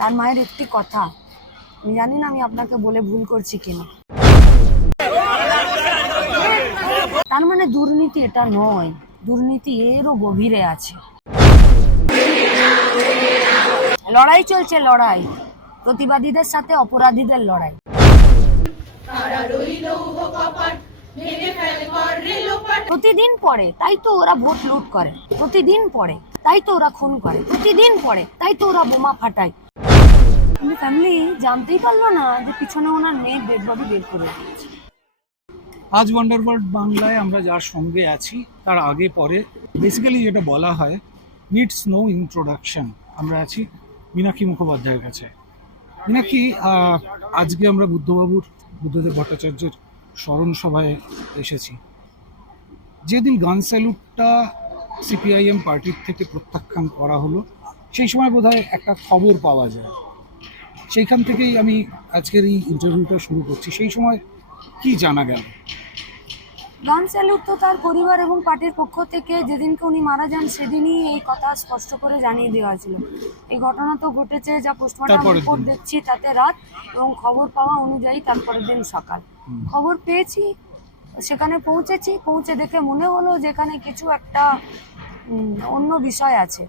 তার মায়ের একটি কথা। আমি জানি না আমি আপনাকে বলে ভুল করছি কিনা। তার মানে দুর্নীতি এটা নয়। দুর্নীতি এরও গভীরে আছে। লড়াই চলছে লড়াই। প্রতিবাদীদের সাথে অপরাধীদের লড়াই। প্রতিদিন পড়ে তাই তো ওরা ভোট লুট করে। প্রতিদিন পড়ে তাই তো ওরা খুন করে। প্রতিদিন পড়ে তাই তো ওরা বোমা ফাটায়। কিন্তু ফ্যামিলি জানতেই পারল না যে পিছনে ওনার মেয়ের ডেড বডি বের করে দিয়েছে। আজ ওয়ান্ডারওয়ার্ল্ড বাংলায় আমরা যার সঙ্গে আছি, তার আগে পরে বেসিক্যালি যেটা বলা হয় নিডস নো ইন্ট্রোডাকশন আমরা আছি মীনাক্ষী মুখোপাধ্যায়ের কাছে। মীনাক্ষী আজকে আমরা বুদ্ধবাবুর, বুদ্ধদেব ভট্টাচার্যের স্মরণ সভায় এসেছি। যেদিন গান স্যালুটটা সিপিআইএম পার্টির থেকে প্রত্যাখ্যান করা হলো, সেই সময় বোধহয় একটা খবর পাওয়া যায়। সেইখান থেকেই আমি আজকের এই ইন্টারভিউটা শুরু করছি। সেই সময় কি জানা গেল? গান স্যালুট তো তার পরিবার এবং পার্টির পক্ষ থেকে যেদিনকে উনি মারা যান সেদিনই এই কথা স্পষ্ট করে জানিয়ে দেওয়া হয়েছিল। এই ঘটনা তো ঘটেছে যা পোস্টমর্টম রিপোর্ট দেখছি তাতে রাত এবং খবর পাওয়া অনুযায়ী তারপরের দিন সকাল। খবর পেয়েছি সেখানে পৌঁছেছি। পৌঁছে দেখে মনে হলো যেখানে কিছু একটা অন্য বিষয় আছে।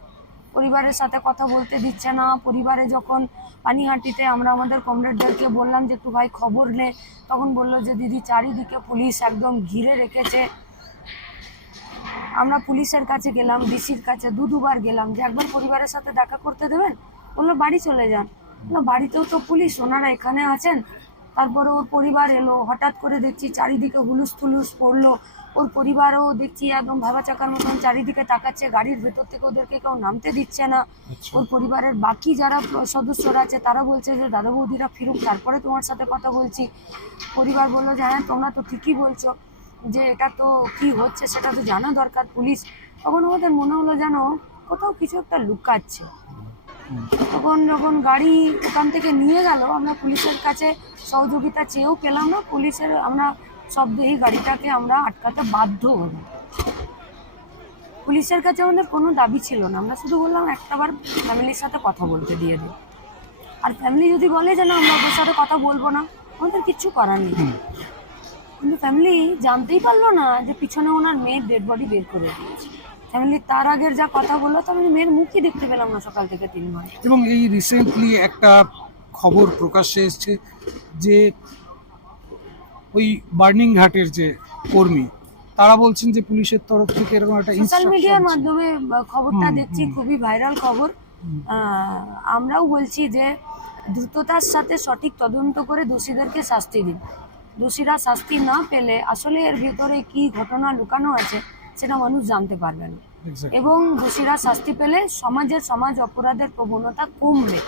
পরিবারের সাথে কথা বলতে দিচ্ছে না। পরিবারে যখন পানিহাটিতে আমরা আমাদের কমরেডদেরকে বললাম যে, একটু ভাই খবর নে। তখন বলল যে, দিদি, চারিদিকে পুলিশ একদম ঘিরে রেখেছে। আমরা পুলিশের কাছে গেলাম, ডিসির কাছে, দু দুবার গেলাম, যে, একবার পরিবারের সাথে দেখা করতে দেবেন? বলল, বাড়ি চলে যান। বাড়িতেও তো পুলিশ, ওনারা এখানে আছেন। তারপরে ওর পরিবার এলো হঠাৎ করে দেখছি চারিদিকে হুলুস থুলুস পড়ল। ওর পরিবারও দেখছি একদম ভাবা চাকার মতন চারিদিকে তাকাচ্ছে গাড়ির ভেতর থেকে ওদেরকে কেউ নামতে দিচ্ছে না। আচ্ছা। ওর পরিবারের বাকি যারা সদস্যরা আছে তারা বলছে যে দাদা বৌদিরা ফিরুক তারপরে তোমার সাথে কথা বলছি। পরিবার বলল যে হ্যাঁ তোমরা তো ঠিকই বলছো যে এটা তো কি হচ্ছে সেটা তো জানা দরকার পুলিশ। তখন আমাদের মনে হলো যেন কোথাও কিছু একটা লুকাচ্ছে। তখন যখন গাড়ি ওখান থেকে নিয়ে গেল আমরা পুলিশের কাছে সহযোগিতা চেয়েও পেলাম না। পুলিশের আমরা শব্দেই গাড়িটাকে আমরা আটকাতে বাধ্য হলাম। পুলিশের কাছে আমাদের কোনো দাবি ছিল না। আমরা শুধু বললাম একটাবার ফ্যামিলির সাথে কথা বলতে দিয়ে দিই আর ফ্যামিলি যদি বলে যে না আমরা ওদের সাথে কথা বলব না আমাদের কিচ্ছু করার নেই। কিন্তু ফ্যামিলি জানতেই পারল না যে পিছনে ওনার মেয়ের ডেড বডি বের করে দিয়েছে। ফ্যামিলি তার আগের যা কথা বলল তো আমি মেয়ের মুখই দেখতে পেলাম না সকাল থেকে তিন ঘণ্টা এবং এই রিসেন্টলি একটা খবর প্রকাশ্যে এসছে যে ওই বার্নিং ঘাটের যে কর্মী তারা বলছেন যে পুলিশের তরফ থেকে এরকম একটা সোশ্যাল মিডিয়ার মাধ্যমে খবরটা দেখছি খুবই ভাইরাল খবর। আমরাও বলছি যে দ্রুততার সাথে সঠিক তদন্ত করে দোষীদেরকে শাস্তি দিন। দোষীরা শাস্তি না পেলে আসলে এর ভেতরে কি ঘটনা লুকানো আছে সেটা মানুষ জানতে পারবে না। এবং দোষীরা শাস্তি পেলে সমাজের সমাজ অপরাধের প্রবণতা কমবে।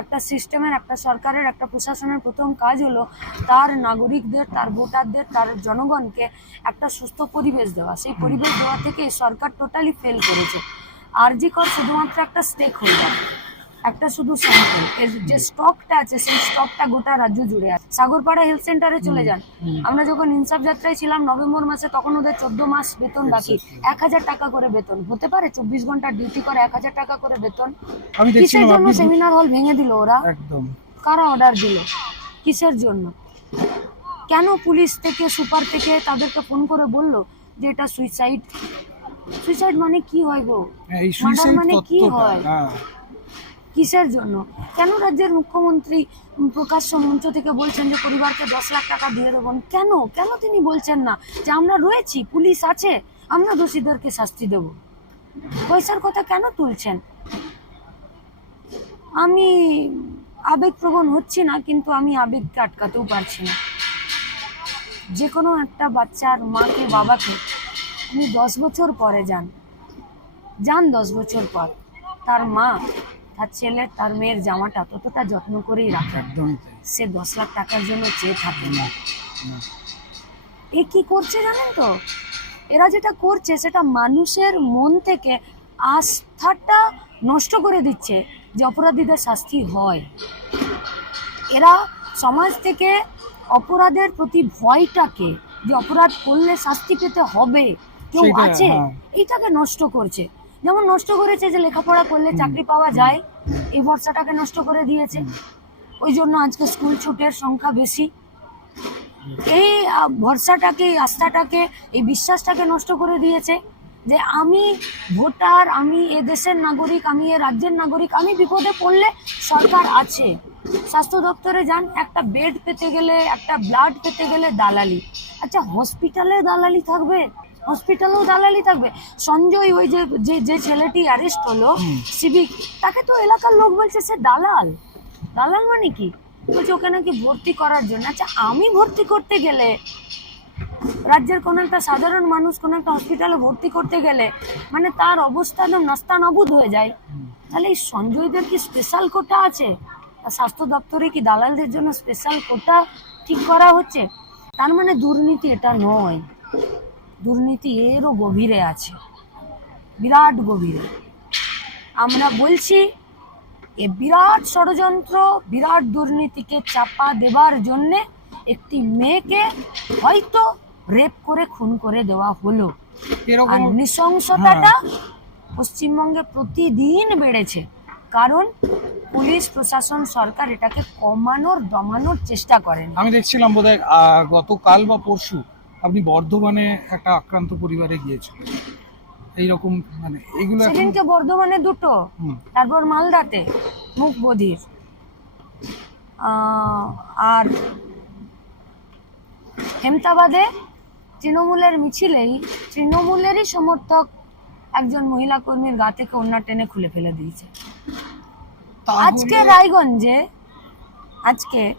একটা সিস্টেমের একটা সরকারের একটা প্রশাসনের প্রথম কাজ হলো তার নাগরিকদের তার ভোটারদের তার জনগণকে একটা সুস্থ পরিবেশ দেওয়া। সেই পরিবেশ দেওয়া থেকে সরকার টোটালি ফেল করেছে। আরজি কর শুধুমাত্র একটা স্টেক হোল্ডার একটা শুধু স্যাম্পল এর যে স্টকটা আছে সেই স্টকটা গোটা রাজ্য জুড়ে আছে। সাগরপাড়া হেলথ সেন্টারে চলে যান। আমরা যখন ইনসাফ যাত্রায় ছিলাম নভেম্বর মাসে তখন ওদের চোদ্দ মাস বেতন বাকি। এক হাজার টাকা করে বেতন। হতে পারে চব্বিশ ঘণ্টা ডিউটি করে এক হাজার টাকা করে বেতন। কিসের জন্য সেমিনার হল ভেঙে দিল ওরা? একদম। কারা অর্ডার দিল? কিসের জন্য? কেন পুলিশ থেকে সুপার থেকে তাদেরকে ফোন করে বলল যে এটা সুইসাইড সুইসাইড মানে কি হয় গো? হ্যাঁ, Murder সুইসাইড মানে কি হয়? কিসের জন্য? কেন রাজ্যের মুখ্যমন্ত্রী প্রকাশ্য মঞ্চ থেকে বলছেন যে পরিবারকে দশ লাখ টাকা দিয়ে দেবেন? কেন? কেন তিনি বলছেন না যে আমরা রয়েছি, পুলিশ আছে, আমরা দোষীদেরকে শাস্তি দেব? পয়সার কথা কেন তুলছেন? আমি আবেগপ্রবণ হচ্ছি না, কিন্তু আমি আবেগকে আটকাতেও পারছি না। যে কোনো একটা বাচ্চার মাকে, বাবাকে আপনি দশ বছর পরে যান। যান দশ বছর পর। তার মা তার ছেলে তার মেয়ের জামাটা ততটা যত্ন করেই রাখে। একদমই সে দশ লাখ টাকার জন্য চেয়ে থাকে। না। এ কি করছে জানেন তো? এরা যেটা করছে সেটা মানুষের মন থেকে আস্থাটা নষ্ট করে দিচ্ছে যে অপরাধীদের শাস্তি হয়। এরা সমাজ থেকে অপরাধের প্রতি ভয়টাকে যে অপরাধ করলে শাস্তি পেতে হবে কেউ আছে? হ্যাঁ। এইটাকে নষ্ট করছে। যেমন নষ্ট করেছে যে লেখাপড়া করলে চাকরি পাওয়া যায় এই ভরসাটাকে নষ্ট করে দিয়েছে। ওই জন্য আজকে স্কুল ছুটের সংখ্যা বেশি। এই ভরসাটাকে এই আস্থাটাকে এই বিশ্বাসটাকে নষ্ট করে দিয়েছে যে আমি ভোটার আমি এ দেশের নাগরিক আমি এ রাজ্যের নাগরিক আমি বিপদে পড়লে সরকার আছে। স্বাস্থ্য দপ্তরে যান একটা বেড পেতে গেলে একটা ব্লাড পেতে গেলে দালালি। আচ্ছা হসপিটালে দালালি থাকবে? হসপিটালেও দালালি থাকবে? সঞ্জয় ওই যে যে যে ছেলেটি অ্যারেস্ট হলো সিভিক তাকে তো এলাকার লোক বলছে সে দালাল। দালাল মানে কি? বলছে ওকে নাকি ভর্তি করার জন্য। আচ্ছা আমি ভর্তি করতে গেলে রাজ্যের কোনো একটা সাধারণ মানুষ কোনো একটা হসপিটালে ভর্তি করতে গেলে মানে তার অবস্থা একদম নাস্তানাবুদ হয়ে যায়। তাহলে এই সঞ্জয়দের কি স্পেশাল কোটা আছে? স্বাস্থ্য দপ্তরে কি দালালদের জন্য স্পেশাল কোটা ঠিক করা হচ্ছে? তার মানে দুর্নীতি এটা নয়। দুর্নীতি এরও গভীরে আছে। বিরাট গভীরে। আমরা বলছি এ বিরাট ষড়যন্ত্র বিরাট দুর্নীতিকে চাপা দেবার জন্যে একটি মেয়েকে হয়তো রেপ করে খুন করে দেওয়া হলো। আর নৃশংসতাটা পশ্চিমবঙ্গে প্রতিদিন বেড়েছে। কারণ পুলিশ প্রশাসন সরকার এটাকে কমানোর দমানোর চেষ্টা করেন। আমি দেখছিলাম বোধহয় গতকাল বা পরশু আপনি বর্ধমানে একটা আক্রান্ত পরিবারে গিয়েছিলেন। এইরকম মানে এইগুলো সেদিনকে বর্ধমানে দুটো তারপর মালদাতে মুখ বধির। আর হেমতাবাদে তৃণমূলের মিছিলেই তৃণমূলেরই সমর্থক একজন মহিলা কর্মীর গা থেকে ওন্না টেনে খুলে ফেলে দিয়েছে। আজকে রায়গঞ্জে আজকে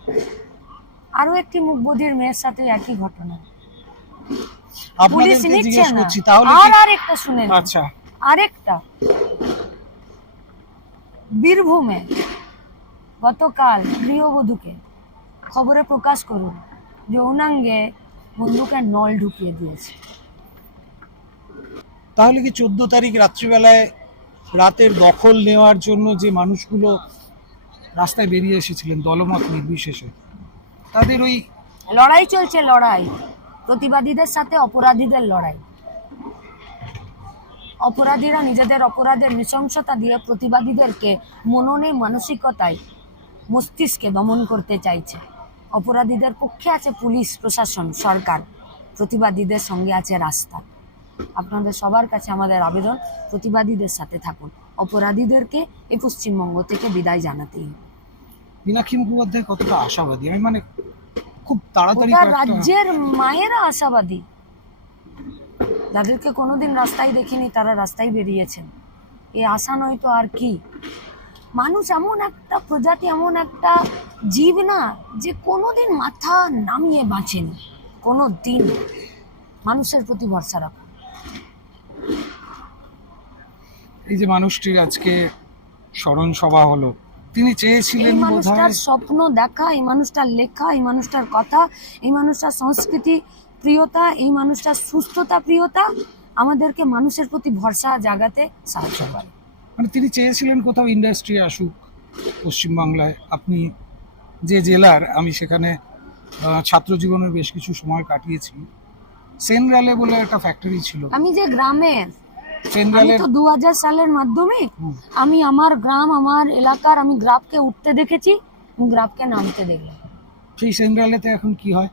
আরও একটি মুখ বধির মেয়ের সাথে একই ঘটনা। পুলিশ নিচ্ছে না। আর কি- আর একটা শুনে আচ্ছা। আরেকটা। বীরভূমে গতকাল গৃহবধূকে খবরে প্রকাশ করুন যৌনাঙ্গে বন্দুকের নল ঢুকিয়ে দিয়েছে। তাহলে কি চোদ্দ তারিখ রাত্রিবেলায় রাতের দখল নেওয়ার জন্য যে মানুষগুলো রাস্তায় বেরিয়ে এসেছিলেন, দলমত নির্বিশেষে, তাদের ওই লড়াই চলছে, লড়াই। প্রতিবাদীদের সাথে অপরাধীদের লড়াই। অপরাধীরা নিজেদের অপরাধের নৃশংসতা দিয়ে প্রতিবাদীদেরকে মননে মানসিকতায় মস্তিষ্কে দমন করতে চাইছে। অপরাধীদের পক্ষে আছে পুলিশ, প্রশাসন, সরকার। প্রতিবাদীদের সঙ্গে আছে রাস্তা। আপনাদের সবার কাছে আমাদের আবেদন প্রতিবাদীদের সাথে থাকুন। অপরাধীদেরকে এই পশ্চিমবঙ্গ থেকে বিদায় জানাতেই। হবে। মীনাক্ষী মুখোপাধ্যায় কতটা আশাবাদী? আমি মানে খুব তাড়াতাড়ি রাজ্যের মায়েরা আশাবাদী। যাদেরকে কোনোদিন রাস্তায় দেখিনি তারা রাস্তায় বেরিয়েছেন। এ আশা নয় তো আর কি? মানুষ এমন একটা প্রজাতি এমন একটা জীব না যে কোনোদিন মাথা নামিয়ে বাঁচেনি। কোনো দিন। মানুষের প্রতি ভরসা রাখো এই যে মানুষটির আজকে স্মরণ সভা হলো তিনি চেয়েছিলেন এই মানুষটার স্বপ্ন দেখা এই মানুষটার লেখা এই মানুষটার কথা এই মানুষটার সংস্কৃতি প্রিয়তা এই মানুষটার সুস্থতা প্রিয়তা আমাদেরকে মানুষের প্রতি ভরসা জাগাতে সাহায্য করে। মানে তিনি চেয়েছিলেন কোথাও ইন্ডাস্ট্রি আসুক পশ্চিমবাংলায়। আপনি যে জেলার আমি সেখানে ছাত্র জীবনের বেশ কিছু সময় কাটিয়েছি। সেনরালে বলে একটা ফ্যাক্টরি ছিল। আমি যে গ্রামের আমি তো দু হাজার সালের মাধ্যমিক হুম, আমি আমার গ্রাম আমার এলাকার আমি গ্রাফকে উঠতে দেখেছি গ্রাফকে নামতে দেখলাম। সেই সেনরালেতে এখন কি হয়?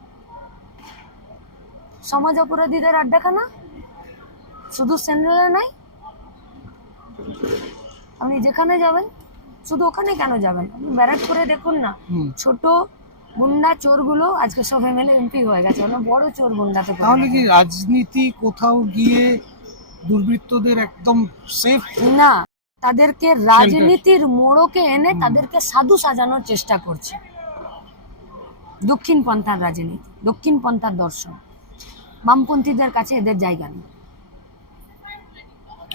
সমাজ অপরাধীদের আড্ডাখানা? শুধু সেন্ট্রালে নাই? আপনি যেখানে যাবেন শুধু ওখানে কেন যাবেন? আপনি ব্যারাক করে দেখুন না ছোট গুন্ডা চোরগুলো আজকে সব এমএলএ এমপি হয়ে গেছে। মানে বড় চোর গুন্ডাতে পরিণত তাহলে কি রাজনীতি কোথাও গিয়ে দুর্বৃত্তদের একদম সেফ না তাদেরকে রাজনীতির মোড়কে এনে তাদেরকে সাধু সাজানোর চেষ্টা করছে। দক্ষিণ পন্থার রাজনীতি দক্ষিণ পন্থার দর্শন। বামপন্থীদের কাছে এদের জায়গা নেই।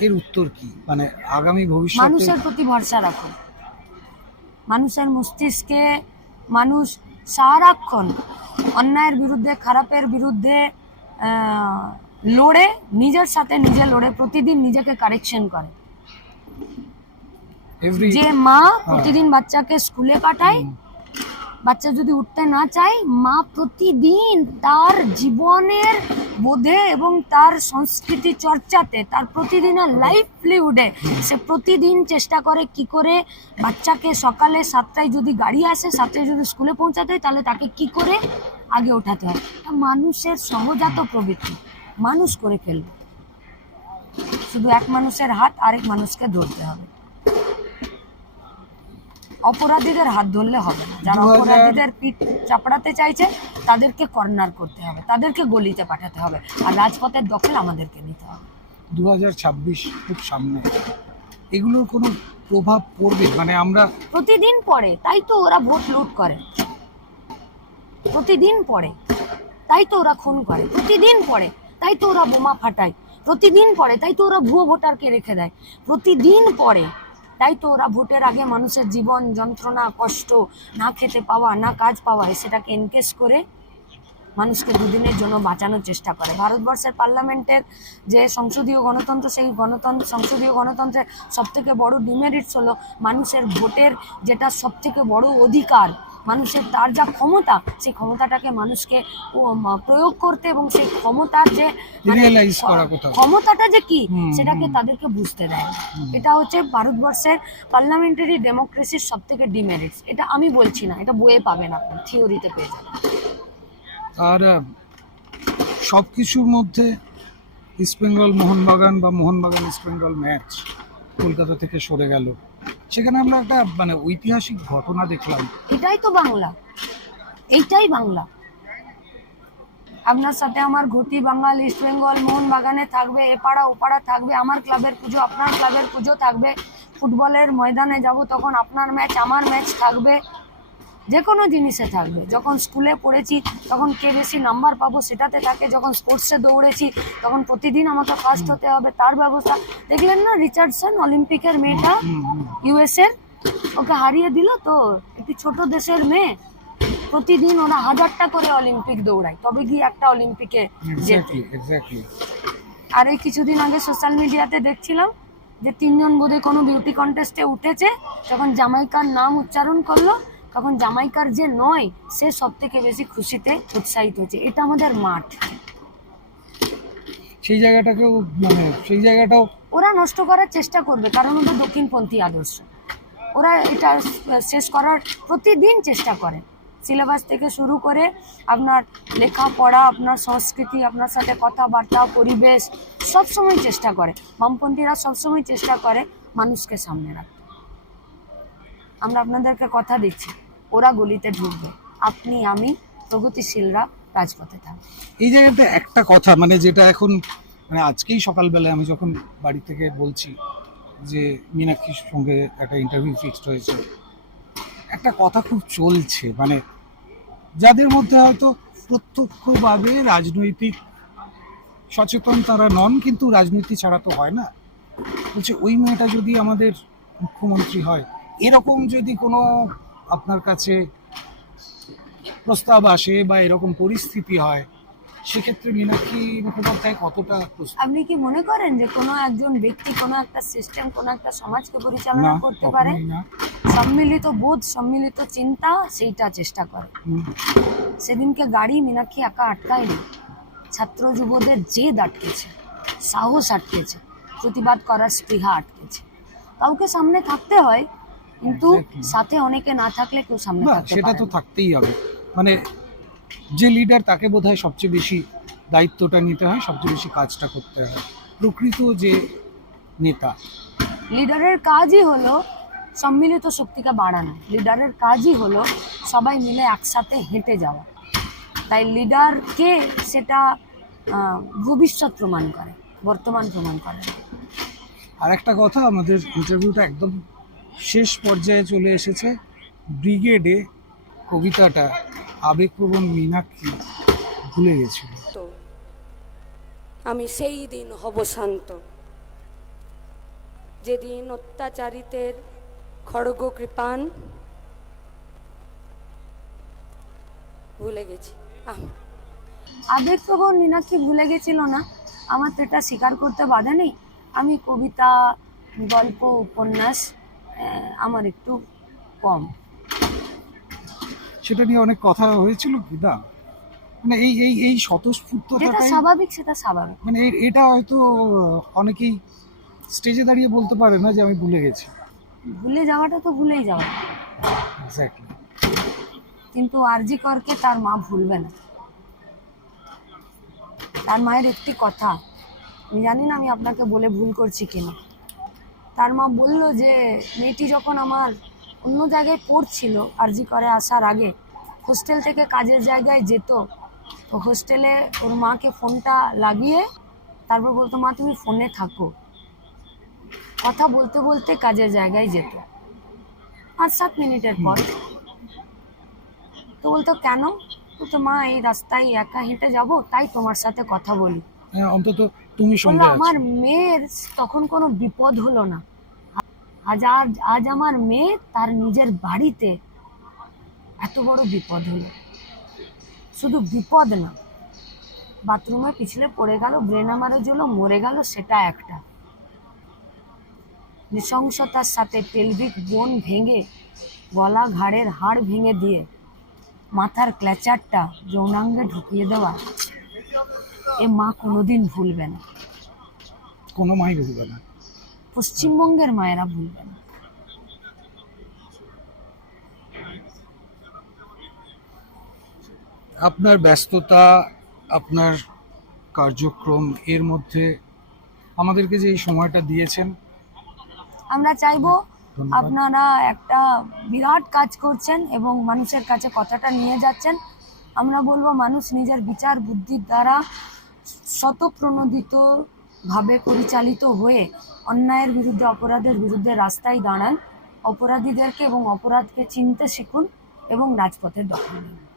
এর উত্তর কি? মানে আগামী ভবিষ্যতে মানুষের প্রতি ভরসা রাখো মানুষের মস্তিষ্কে মানুষ সারাক্ষণ অন্যায়ের বিরুদ্ধে খারাপের বিরুদ্ধে আহ, লড়ে নিজের সাথে নিজে লড়ে প্রতিদিন নিজেকে কারেকশন করে। যে মা প্রতিদিন বাচ্চাকে স্কুলে পাঠায় বাচ্চা যদি উঠতে না চায়, মা প্রতিদিন তার জীবনের বোধে এবং তার সংস্কৃতি চর্চাতে, তার প্রতিদিনের লাইভলিহুডে সে প্রতিদিন চেষ্টা করে কি করে বাচ্চাকে সকালে সাতটায় যদি গাড়ি আসে, সাতটায় যদি স্কুলে পৌঁছাতে হয় তাহলে তাকে কি করে আগে ওঠাতে হয়? মানুষের সহজাত প্রবৃত্তি, মানুষ করে ফেলবে। শুধু এক মানুষের হাত, আরেক মানুষকে ধরতে হবে। অপরাধীদের হাত ধরলে হবে না। যারা অপরাধীদের পিঠ চাপড়াতে চাইছে তাদেরকে কর্নার করতে হবে তাদেরকে গলিতে পাঠাতে হবে আর রাজপথের দখল আমাদেরকে নিতে হবে। দু হাজার ছাব্বিশ খুব সামনে। এগুলোর কোনো প্রভাব পড়বে? মানে আমরা প্রতিদিন পড়ে তাই তো ওরা ভোট লুট করে। প্রতিদিন পড়ে তাই তো ওরা খুন করে। প্রতিদিন পড়ে তাই তো ওরা বোমা ফাটায়। প্রতিদিন পড়ে তাই তো ওরা ভুয়ো ভোটারকে রেখে দেয়। প্রতিদিন পড়ে তাই তো ওরা ভোটের আগে মানুষের জীবন, যন্ত্রণা, কষ্ট না খেতে পাওয়া, না কাজ পাওয়া সেটাকে এনকেস করে মানুষকে দুদিনের জন্য বাঁচানোর চেষ্টা করে। ভারতবর্ষের পার্লামেন্টের যে সংসদীয় গণতন্ত্র, সেই গণতন্ত্র, সংসদীয় গণতন্ত্রের সবথেকে বড় ডিমেরিটস হলো মানুষের ভোটের যেটা সবথেকে বড় অধিকার মানুষের তার যা ক্ষমতা সেই ক্ষমতাটাকে মানুষকে প্রয়োগ করতে এবং সেই ক্ষমতার যে মানে করা ক্ষমতাটা যে কি সেটাকে তাদেরকে বুঝতে দেয়। এটা হচ্ছে ভারতবর্ষের পার্লামেন্টারি ডেমোক্রেসির সব থেকে ডিমেরিটস এটা আমি বলছি না এটা বইয়ে পাবেন আপনি থিওরিতে পেয়ে যাবেন আর সব কিছুর মধ্যে ইস্ট বেঙ্গল মোহনবাগান বা মোহনবাগান ইস্টবেঙ্গল ম্যাচ কলকাতা থেকে সরে গেল। সেখানে আমরা একটা মানে ঐতিহাসিক ঘটনা দেখলাম। এটাই তো বাংলা। এইটাই বাংলা। আপনার সাথে আমার ঘটি বাঙাল, ইস্ট বেঙ্গল মোহন বাগানে থাকবে, এপাড়া ওপাড়া থাকবে, আমার ক্লাবের পুজো, আপনার ক্লাবের পুজো থাকবে। ফুটবলের ময়দানে যাব তখন আপনার ম্যাচ, আমার ম্যাচ থাকবে। যে কোনো জিনিসে থাকবে। যখন স্কুলে পড়েছি তখন কে বেশি নাম্বার পাবো সেটাতে থাকে। যখন স্পোর্টসে দৌড়েছি তখন প্রতিদিন আমাকে ফার্স্ট হতে হবে তার ব্যবস্থা। দেখলেন না রিচার্ডসন অলিম্পিকের মেয়েটা। ইউএসএর ওকে হারিয়ে দিল তো? একটি ছোট দেশের মেয়ে। প্রতিদিন ওরা হাজারটা করে অলিম্পিক দৌড়ায়। তবে গিয়ে একটা অলিম্পিকে যেতে আর এই কিছুদিন আগে সোশ্যাল মিডিয়াতে দেখছিলাম যে তিনজন বোধে কোনো বিউটি কন্টেস্টে উঠেছে যখন জামাইকার নাম উচ্চারণ করল তখন জামাইকার যে নয় সে সব থেকে বেশি খুশিতে উৎসাহিত হচ্ছে এটা আমাদের মাঠ। সেই জায়গাটাকেও মানে সেই জায়গাটাও ওরা নষ্ট করার চেষ্টা করবে কারণ ওদের দক্ষিণপন্থী আদর্শ। ওরা এটা শেষ করার প্রতিদিন চেষ্টা করে। সিলেবাস থেকে শুরু করে আপনার লেখাপড়া আপনার সংস্কৃতি আপনার সাথে কথাবার্তা পরিবেশ সবসময় চেষ্টা করে। বামপন্থীরা সবসময় চেষ্টা করে মানুষকে সামনে রাখতে। আমরা আপনাদেরকে কথা দিচ্ছি। ওরা গলিতে ঢুকবে। আপনি, আমি প্রগতিশীলরা রাজপথে থাকবে এই জায়গাতে একটা কথা মানে যেটা এখন মানে আজকেই সকালবেলায় আমি যখন বাড়ি থেকে বলছি যে মীনাক্ষীর সঙ্গে একটা ইন্টারভিউ ফিক্সড হয়েছে, একটা কথা খুব চলছে মানে যাদের মধ্যে হয়তো প্রত্যক্ষভাবে রাজনৈতিক সচেতন তারা নন, কিন্তু রাজনীতি ছাড়া তো হয় না। বলছে, ওই মেয়েটা যদি আমাদের মুখ্যমন্ত্রী হয় এরকম যদি কোনো আপনার কাছে প্রস্তাব আসে বা এরকম পরিস্থিতি হয় সেক্ষেত্রে মীনাক্ষী মুখোপাধ্যায় কতটা আপনি কি মনে করেন যে কোনো একজন ব্যক্তি কোনো একটা সিস্টেম কোনো একটা সমাজকে পরিচালনা করতে পারে? সম্মিলিত বোধ সম্মিলিত চিন্তা সেইটা চেষ্টা করে। সেদিনকে গাড়ি মীনাক্ষী একা আটকায়নি ছাত্র যুবদের জেদ আটকেছে সাহস আটকেছে প্রতিবাদ করার স্পৃহা আটকেছে। কাউকে সামনে থাকতে হয় কিন্তু সাথে অনেকে না থাকলে কেউ সামনে থাকতে সেটা তো থাকতেই হবে। মানে যে লিডার তাকে বোধহয় সবচেয়ে বেশি দায়িত্বটা নিতে হয় সবচেয়ে বেশি কাজটা করতে হয়। প্রকৃত যে নেতা। লিডারের কাজই হলো সম্মিলিত শক্তিকে বাড়ানো। লিডারের কাজই হলো সবাই মিলে একসাথে হেঁটে যাওয়া। তাই লিডারকে সেটা ভবিষ্যৎ প্রমাণ করে বর্তমান প্রমাণ করে। আর একটা কথা আমাদের ইন্টারভিউটা একদম শেষ পর্যায়ে চলে এসেছে ব্রিগেডে। কবিতাটা আবেগপ্রবণ মীনাক্ষী ভুলে গেছিল। তো আমি সেই দিন হব শান্ত। যেদিন অত্যাচারিতের খড়গ কৃপান ভুলে গেছি। আবেগপ্রবণ মীনাক্ষী ভুলে গেছিল না? আমার তো এটা স্বীকার করতে বাধা নেই। আমি কবিতা গল্প উপন্যাস আমার একটু কম। সেটা নিয়ে অনেক কথা হয়েছিল কি? না। মানে এই এই এই যেটা স্বতঃস্ফূর্ততাটাই স্বাভাবিক সেটা স্বাভাবিক। মানে এটা হয়তো অনেকেই স্টেজে দাঁড়িয়ে বলতে পারে না যে আমি ভুলে গেছি। ভুলে যাওয়াটা তো ভুলেই যাওয়া। এক্স্যাক্টলি কিন্তু আরজি করকে তার মা ভুলবে না। তার মায়ের একটি কথা আমি জানি না আমি আপনাকে বলে ভুল করছি কিনা। তার মা বলল যে মেয়েটি যখন আমার অন্য জায়গায় পড়ছিল আরজি করে আসার আগে হোস্টেল থেকে কাজের জায়গায় যেত তো হোস্টেলে ওর মাকে ফোনটা লাগিয়ে তারপর বলতো মা তুমি ফোনে থাকো। কথা বলতে বলতে কাজের জায়গায় যেত। পাঁচ সাত মিনিটের পর তো বলতো কেন? তো মা এই রাস্তায় একা হেঁটে যাব তাই তোমার সাথে কথা বলি। অন্তত তুমি সঙ্গে আমার মেয়ের তখন কোনো বিপদ হলো না। আজ আজ আজ আমার মেয়ে তার নিজের বাড়িতে এত বড় বিপদ হলো। শুধু বিপদ না বাথরুমে পিছলে পড়ে গেল ব্রেন আমারও হলো মরে গেল সেটা একটা। নৃশংসতার সাথে পেলভিক বোন ভেঙে গলা ঘাড়ের হাড় ভেঙে দিয়ে মাথার ক্ল্যাচারটা যৌনাঙ্গে ঢুকিয়ে দেওয়া। এ মা কোনোদিন ভুলবে না। কোনো মাই ভুলবে না। পশ্চিমবঙ্গের মায়েরা ভুলবে না। আপনার ব্যস্ততা আপনার কার্যক্রম এর মধ্যে আমাদেরকে যে এই সময়টা দিয়েছেন আমরা চাইব আপনারা একটা বিরাট কাজ করছেন এবং মানুষের কাছে কথাটা নিয়ে যাচ্ছেন। আমরা বলব মানুষ নিজের বিচার বুদ্ধির দ্বারা শতপ্রণোদিত ভাবে পরিচালিত হয়ে অন্যায়ের বিরুদ্ধে, অপরাধের বিরুদ্ধে রাস্তায় দাঁড়ান। অপরাধীদেরকে এবং অপরাধকে চিনতে শিখুন এবং রাজপথের দখল নিন।